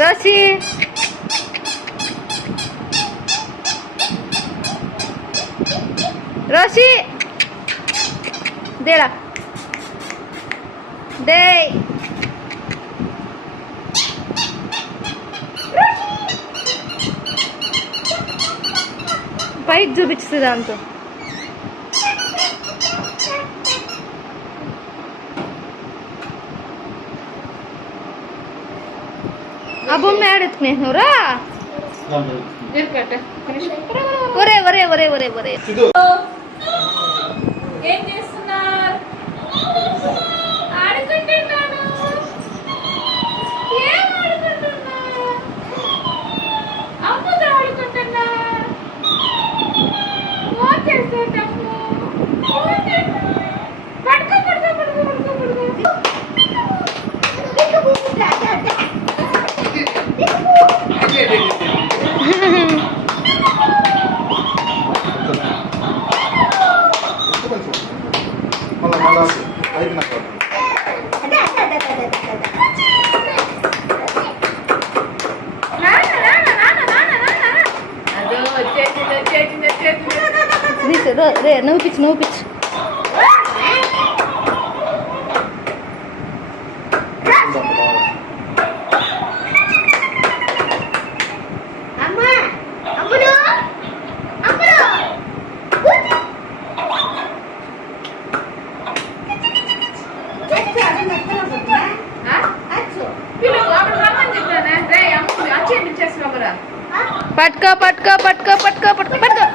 Roshi Roshi దేడా they పైకి చూపించుతుంది దాంతో ఆ బొమ్మ ఆడెత్తుకునేసినవురా ఒరే ఒరే ఒరే ఒరే ఒరే ఏం చేస్తున్నారు? ఆడుకుంటున్నాను. ఏం ఆడుకుంటున్నా? అమ్మతో ఆడుకుంటున్నా. ఫోన్ చేసేటప్పుడు పడుకో పడుకో పడుకో పడుకో పడుకో. రే నవ్వుపిచ్చు నవ్వుపిచ్చు పట్టుకో పట్టుకో పట్టుకో పట్టుకో పట్టుకో పట్టుకో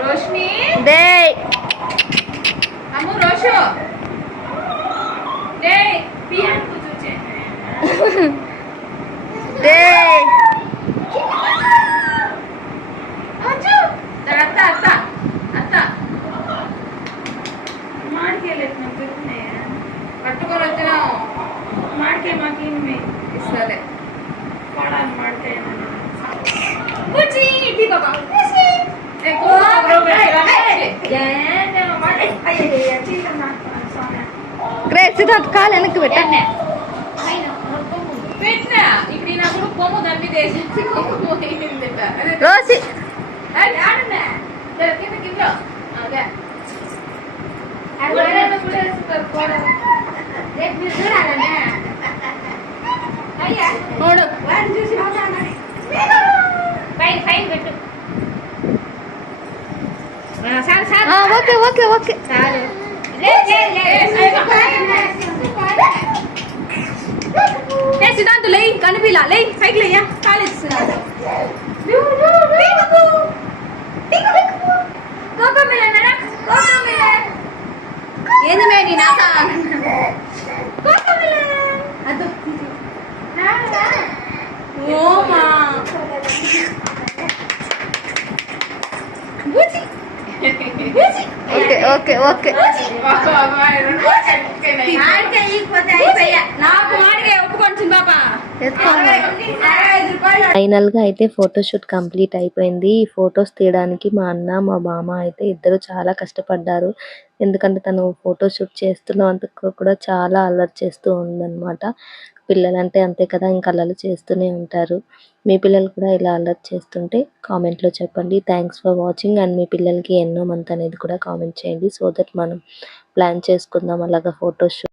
రోషిని దే అమ్ము రోషు డే పియాన్ కూర్చొచ్చే దే అచ్చు అత్త అత్త అత్త మాడికెళ్ళేది నాకు తెలుసునే పట్టుకొని వచ్చినావు మాడికాయ మాకు ఇస్తాలే పడాలి మాడికాయ కూర్చి ఇటీ బాబా సిద్ధార్థ్ కాలు వెనక్కి పెట్టాను పెట్టినా ఇప్పుడు నాకు కొమ్ము దమ్మి తీసి రోసి కింద కింద అదే చూడు పెట్టు ఓకే ఓకే ఓకే సిద్ధాంత్ లై కనిపిలా లై సైకిల్ అయ్యా కాలేజ్ ఏంది మేడి నాక ఓమా ఓకే ఓకే ఓకే ఫైనల్ గా అయితే ఫోటోషూట్ కంప్లీట్ అయిపోయింది. ఈ ఫొటోస్ తీయడానికి మా అన్న మా బామ్మ అయితే ఇద్దరు చాలా కష్టపడ్డారు. ఎందుకంటే తను ఫోటోషూట్ చేస్తున్నందుకు కూడా చాలా అల్లరి చేస్తూ ఉందన్నమాట. పిల్లలంటే అంతే కదా, ఇంకా అల్లరి చేస్తూనే ఉంటారు. మీ పిల్లలు కూడా ఇలా అల్లరి చేస్తుంటే కామెంట్ లో చెప్పండి. Thanks for watching. అండ్ మీ పిల్లలకి ఎన్నో మంత్ అనేది కూడా కామెంట్ చేయండి. సో దట్ మనం ప్లాన్ చేసుకుందాం అలాగా ఫోటోషూట్.